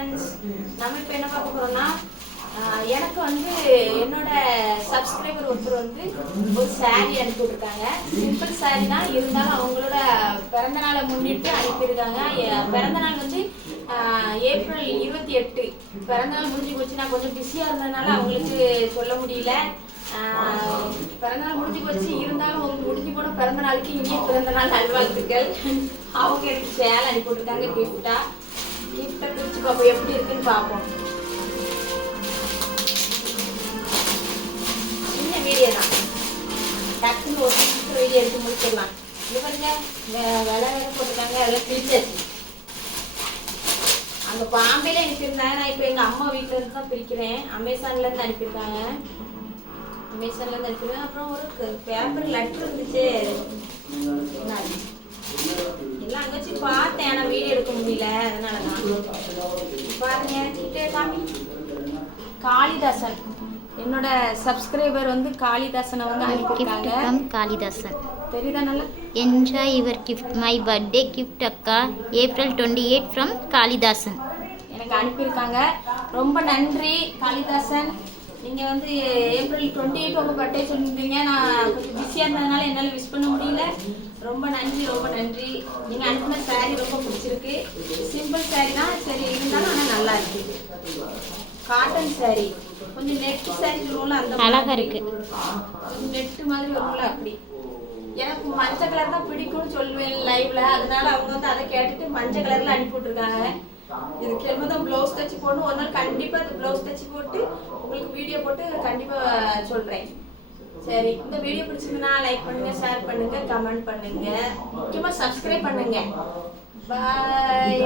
Friends நம்ம இப்போ என்ன பார்க்க போகிறோம்னா எனக்கு வந்து என்னோட சப்ஸ்கிரைபர் ஒருத்தர் வந்து ஒரு saree அனுப்பி விட்டுருக்காங்க. சிம்பிள் saree தான். இருந்தாலும் அவங்களோட பிறந்த நாளை முன்னிட்டு அனுப்பியிருக்காங்க பிறந்த நாள் வந்து ஏப்ரல் இருபத்தி எட்டு. பிறந்த நாள் முடிஞ்சு போச்சு. நான் கொஞ்சம் பிஸியாக இருந்ததுனால அவங்களுக்கு சொல்ல முடியல. பிறந்தநாள் முடிஞ்சு போச்சு. இருந்தாலும் உங்களுக்கு முடிஞ்சு போன பிறந்த நாளுக்கு இனிய பிறந்த நாள் நல்வாழ்த்துக்கள். அவங்க எனக்கு சேலை அனுப்பி விட்டுருக்காங்க கிஃப்டா அப்போ எப்படி இருக்குன்னு பார்ப்போம். சின்ன வீடியோ தான். டக்குன்னு ஒரு நிமிஷம் வீடியோ எடுத்து முடிச்சிடலாம். இது விலை வேலை போட்டிருக்காங்க அதெல்லாம் பிரிச்சாச்சு அங்க பாம்பேல அனுப்பியிருந்தாங்க நான் இப்போ எங்க அம்மா வீட்ல இருந்து தான் பிரிக்கிறேன். அமேசான்லேருந்து அனுப்பியிருக்காங்க. அமேசான்ல இருந்து அப்புறம் ஒரு பேப்பர் லெட்டர் இருந்துச்சு என்ன அது? எல்லாம் அங்க வச்சு பார்த்தேன் ஆனா வீடியோ எடுக்க முடியல அதனால தான். பாருங்க கிட்டே காமி. காளிதாசன். என்னோட சப்ஸ்கிரைபர் வந்து காளிதாசனை வந்து அனுப்பியிருக்காங்க. Kalidasan. தெரியுதா நல்லா? Enjoy your gift. My birthday gift akka April 28 from Kalidasan. எனக்கு அனுப்பியிருக்காங்க. ரொம்ப நன்றி காளிதாசன். நீங்கள் வந்து ஏப்ரல் டுவெண்ட்டி எயிட் உங்கள் பர்த்டே சொல்லியிருந்தீங்க. நான் பிஸியாக இருந்ததுனால என்னால் விஷ் பண்ண முடியல. ரொம்ப நன்றி ரொம்ப நன்றி. நீங்கள் அனுப்பின saree ரொம்ப பிடிச்சிருக்கு. சிம்பிள் saree தான் சரி இருந்தாலும் ஆனால் நல்லா இருக்கு. Cotton saree. கொஞ்சம் நெட் saree சொல்லுவோம்ல அந்த அழகா மாதிரி. இருக்கு. கொஞ்சம் நெட்டு மாதிரி வரும்ல அப்படி. எனக்கு மஞ்சள் கலர் தான் பிடிக்கும்னு சொல்லுவேன் லைவ்ல அதனால அவங்க வந்து அதை கேட்டுட்டு மஞ்சள் கலர்ல அனுப்பி விட்டுருக்காங்க. இதுக்கு என்னமோ தான் ப்ளவுஸ் தச்சு போடணும். ஒரு நாள் கண்டிப்பா அந்த ப்ளவுஸ் தச்சு போட்டு உங்களுக்கு வீடியோ போட்டு கண்டிப்பா சொல்றேன். சரி இந்த வீடியோ பிடிச்சிருந்தா லைக் பண்ணுங்க ஷேர் பண்ணுங்க கமெண்ட் பண்ணுங்க. முக்கியமா சப்ஸ்கிரைப் பண்ணுங்க. பாய்